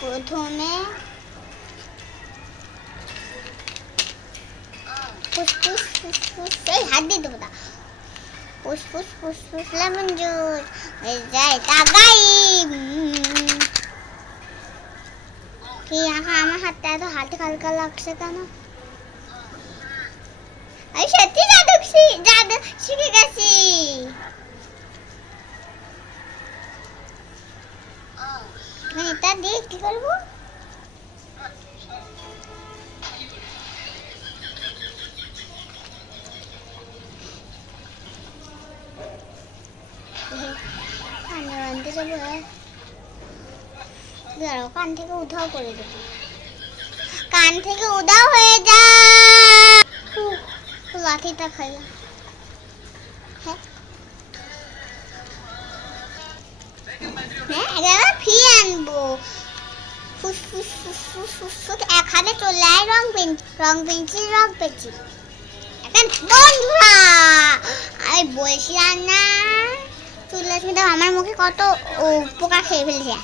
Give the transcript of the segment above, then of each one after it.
প্রথমে ফুসফুস ফুসফুস এই হাত দিয়ে দেবো না ফুসফুস ফুসফুস লেমন জুস হয়ে যায় তাগাই কি আমার হাতটা এত হালকা হালকা লাগছে কেন আমি সত্যি জাদু শিখে গেছি এটা দিয়ে কি করবো কান থেকে উধাও করে দেব কান থেকে উধাও হয়ে যা লাঠিটা খাই হ্যাঁ ফি আনবো ফুসফুস ফুসফুস ফুসফুস এক হাতে চলে আয় রং পেন্সিল এখন বন্ধুরা আমি বলছিলাম না চুললক্ষ্মী দাও আমার মুখে কত পোকা খেয়ে ফেলছে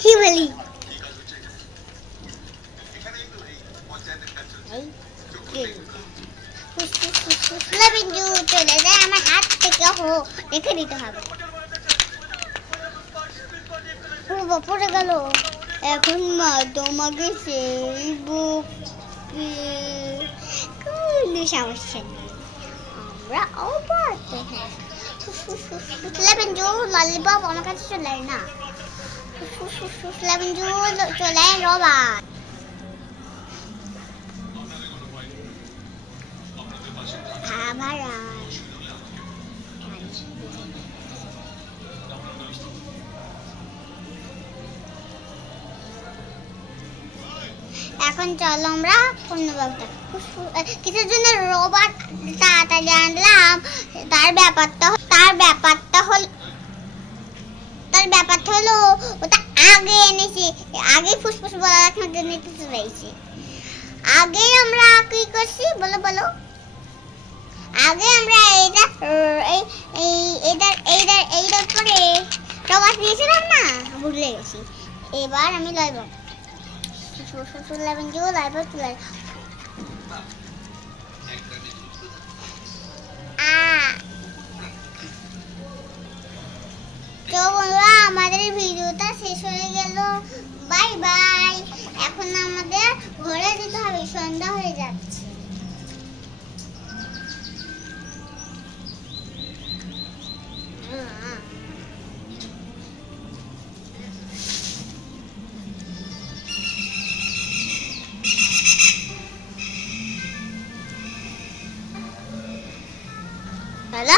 কি বলি চলে যায় আমার হাত থেকে রেখে দিতে হবে পড়ে গেল এখন মা তোমাকে সেই কোনো সমস্যা নেই আমরা ললিপপ আমার কাছে চলে না চলে রবার এখন চলো আমরা অন্য ব্যাপারটা কিছুর জন্য রোবট তাড়াতাড়ি আনলাম তার ব্যাপারটা হলো ওটা আগে এনেছি আগে ফুসফুস বলা নিতে চাইছি আগে আমরা কি করছি বলো আগে আমরা এইটার পরে রোবট নিয়েছিলাম না ভুলে গেছি এবার আমি লইব আমাদের ভিডিওটা শেষ হয়ে গেল বাই বাই এখন আমাদের ঘরে যেতে হবে সন্ধ্যা হয়ে যাচ্ছে Voilà.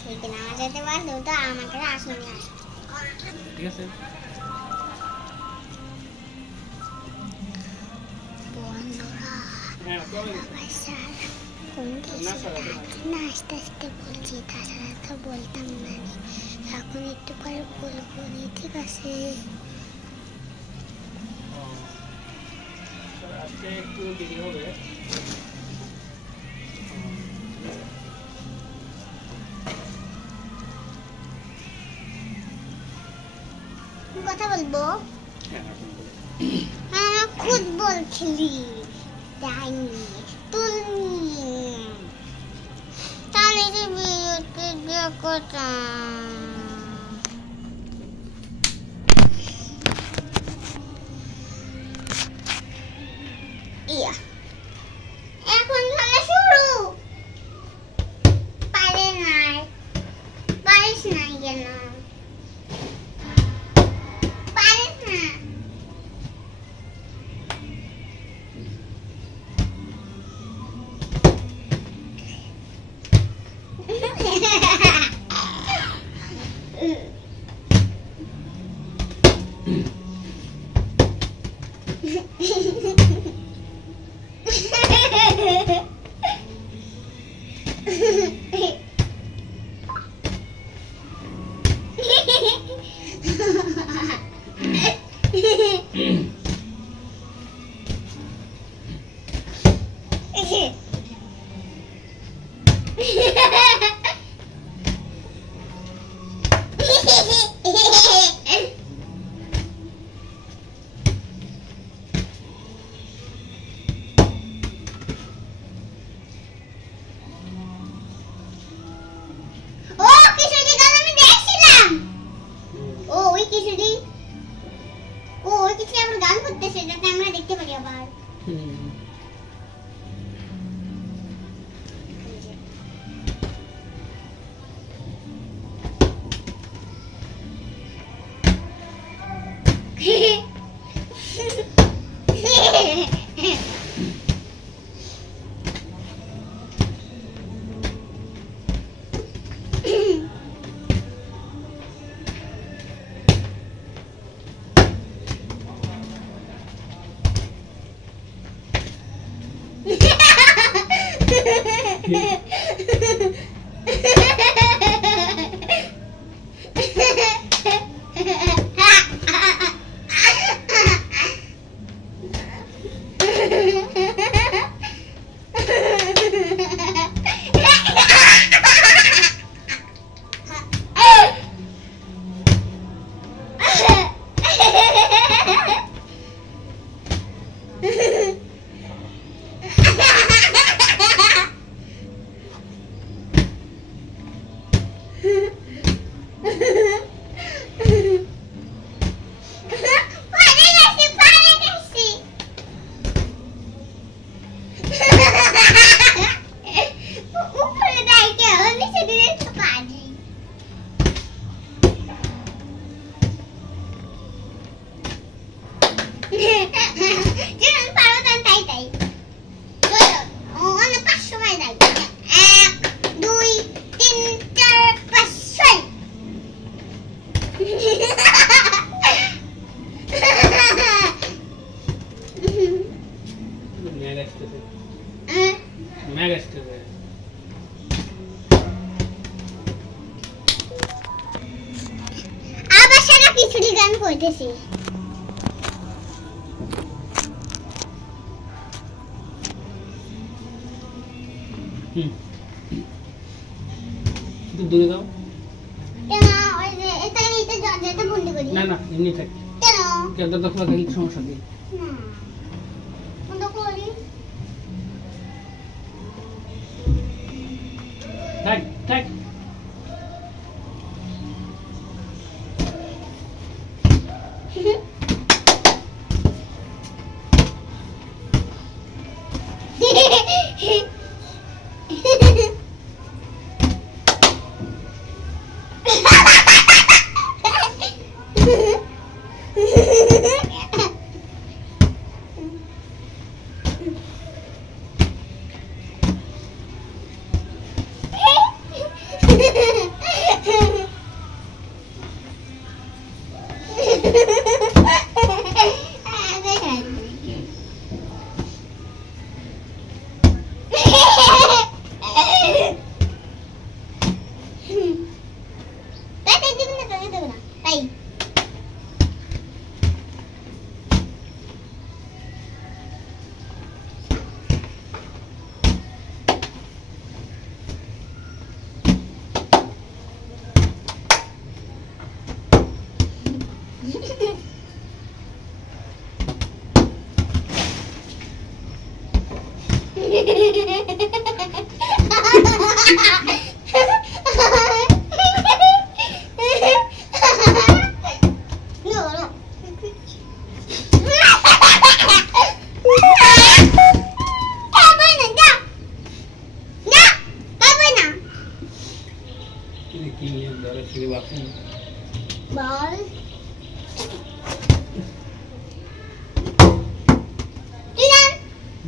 ঠিক না যেতে পারলে তো আমাকে আসুনি ঠিক আছে বন্ধুরা না আস্তে আস্তে বলছি তাছাড়া তো বলতাম না এখন একটু পরে বলবো ঠিক আছে একটু দেরি হবে কথা বলবো হ্যাঁ খুদ বলছিলি যাইনি তুলনি তাহলে যে বিয়েতে দেখতাম এখন খেলা শুরু পারিস না কেন পারিস না শুধু ও কিছু আমরা গান করতেছে যাতে আমরা দেখতে পারি আবার করতেছি একটু দূরে দাও কেন ওই যে এটা নিতে যেটা বন্ধ করি না না এমনি থাক কেন কেন দরজা খোলা থাকলে সমস্যা নেই না বন্ধ করি থাক থাক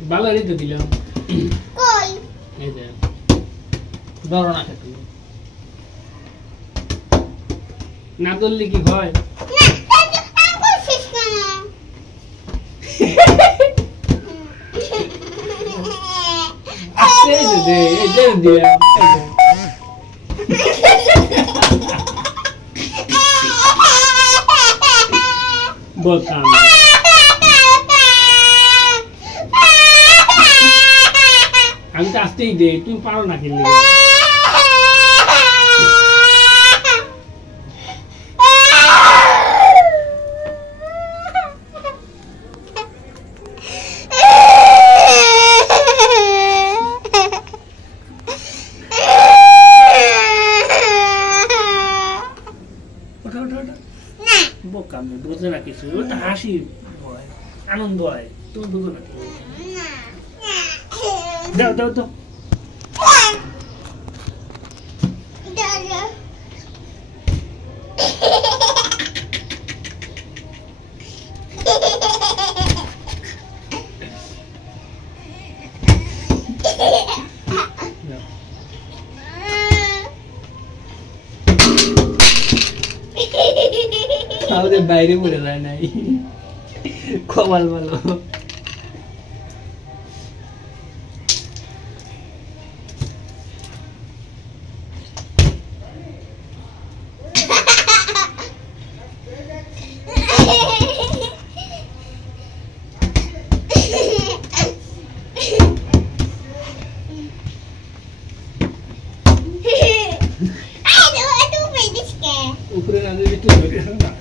ভালো রেখে দিলাম কই এই যে ধরো না খেতে না ধরলে কি হয় বলতাম আমি তো আসতেই দে তুমি পারো না খেললে ওঠো ওঠো ওঠো না বোকা মেয়ে বোঝে না কিছু ওটা হাসি হয় আনন্দ হয় তুমি বুঝো না দাও দাও দাও আমাদের বাইরে পড়ে যায় নাই কপাল ভালো উপরে না দিলে একটু ধরে না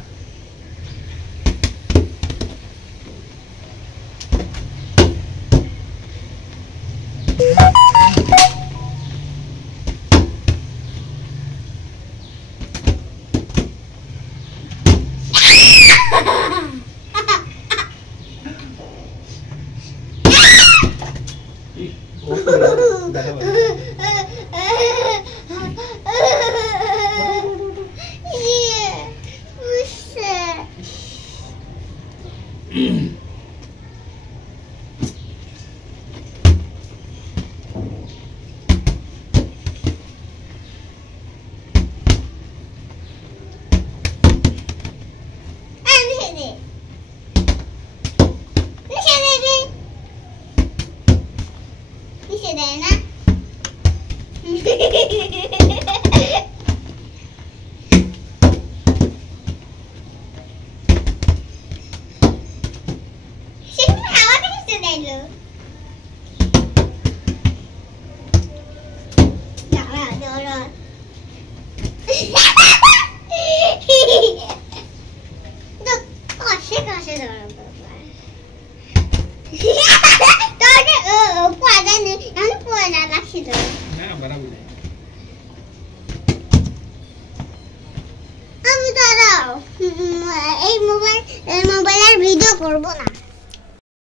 এই মোবাইলের ভিডিও করব না।